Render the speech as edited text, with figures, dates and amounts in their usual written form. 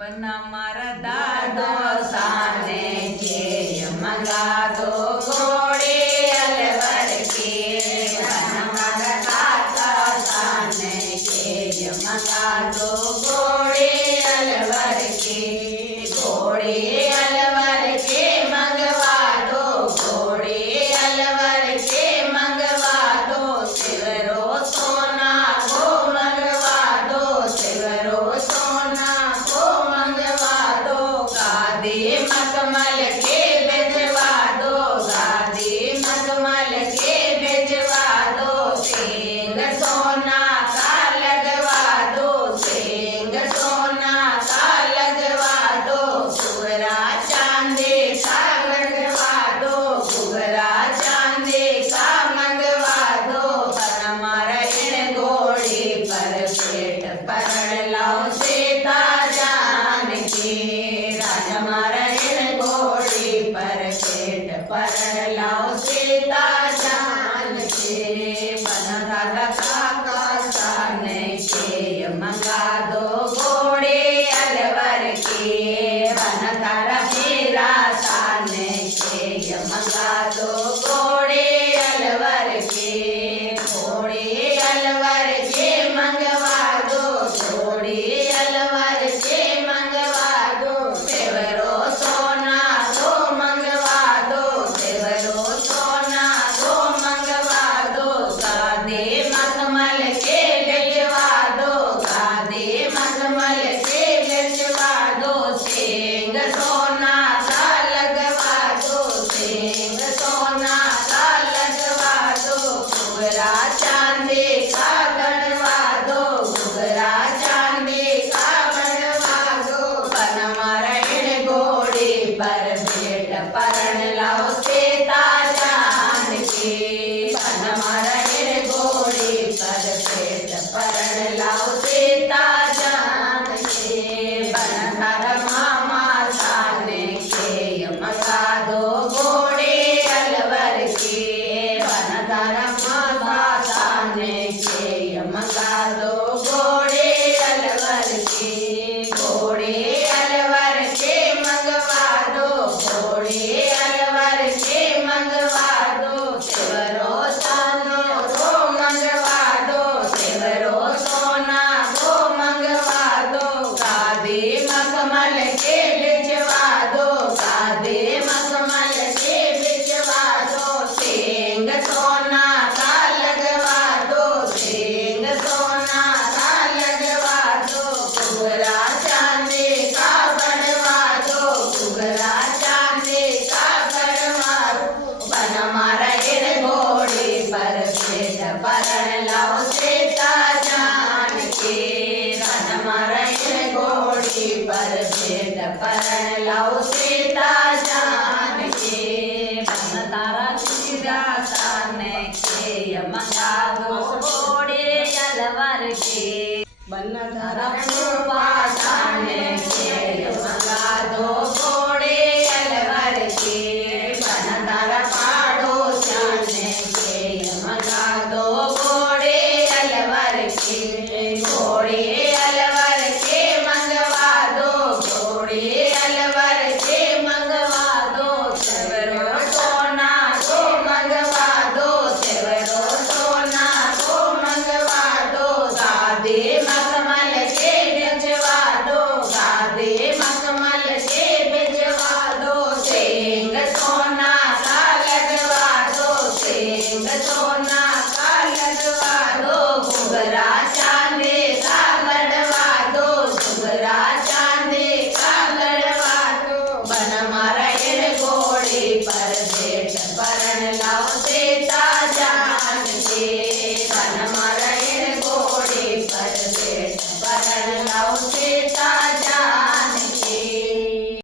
बना मारा दादो साने के मंगा दो घोड़े अलवर के। बना मारा दादा साने के मंगा दो घोड़े अलवर के। घोड़े अलवर के मंगवा दो, घोड़े अलवर के मंगवा दो। सिवरो सोना को मंगवा दो, सिवरो सोना को मंगवा दो। गादी मखमल के भिजवा दो, गादी मखमल के भिजवा दो। सींग सोना का लगवा दो, सींग सोना का लगवा दो। घुघरा चांदी का लगवा दो, घुघरा चांदी का मंगवा दो। हमारा इन घोड़ी पर पेट परण लाओ सीता जान की। हमारा इन घोड़ी पर पेट परण लाओ सीता जान के। बना रखा का साने के मंगा दो घोड़े अलवर के। बना रखा साने के मंगा दो घोड़े अलवर के। घोड़े अलवर के मंगवा दो, घोड़े अलवर के मंगवा दो। सेवरो सोना को मंगवा दो, सेवरो सोना को मंगवा दो। गादे मखमल के भिजवा दो, गादे मखमल के भिजवा दो। सींग सोना का लगवा दो, सींग सोना का लगवा दो। घुघरा चांदी का गढ़वा दो, घुघरा चांदी का गढ़वा दो। बनमारा इन घोड़ी पर भेंट परण लाओ सीता जान की। बनमारा इन घोड़ी पर भेंट परण लाओ सीता जान की। बनधर मामा साने के मंगा दो घोड़े अलवर के। बनधर मामा साने के मंगा दो घोड़े अलवर के। घोड़े अलवर के मंगवा दो, घोड़े अलवर के मंगवा दो। सिवरो सोना को मंगवा दो, सिवरो सोना को मंगवा दो। गादी मखमल के भिजवा दो, गादी मखमल के भिजवा दो। सींग सोना का लगवा दो, सींग सोना का लगवा दो। घुघरा चांदी का बनवा दो, घुघरा चांदी का बनवा दो। बनमारा इन घोड़ी पर भेंट परण लाओ सीता जान के। बनमारा इन घोड़ी पर भेंट परण लाओ सीता जान के। बन तारा सीता साने के मंगा दो घोड़े अलवर के। बन तारा रूपा साने के मंगा दो घोड़े अलवर के। बन तारा पाड़ो साने के मंगा दो घोड़े अलवर के। घोड़े अलवर के मंगवा दो, घोड़े अलवर के मंगवा दो। सेवरो सोना को मंगवा दो, सेवरो सोना को मंगवा दो। गादे मखमल के भिजवा दो, गादे मखमल के भिजवा दो। सींग सोना का लगवा दो, सींग सोना का लगवा दो। घुघरा चांदी का गढ़वा दो, घुघरा चांदी का गढ़वा दो। बनमारा इन घोड़ी पर भेंट परण लाओ सीता जान के।